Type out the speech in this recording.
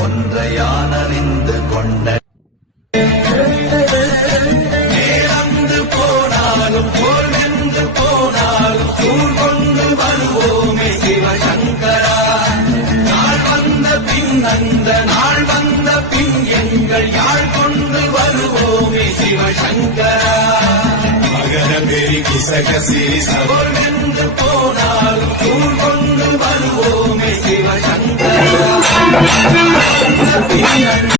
ஒன்றையான் அறிந்து கொண்ட நேரந்து போனாலும் போல் வென்று போனாலும் சூழ் கொண்டு வருவோமே சிவசங்கரா. நாள் வந்த பின் அந்த நாள் வந்த பின் எங்கள் யாழ் கொண்டு வருவோமே சிவசங்கரா. மகர பெரி கிசகசிரி சபோல் வென்று போனாலும் சூழ் கொண்டு வருவோமே சிவசங்கரா.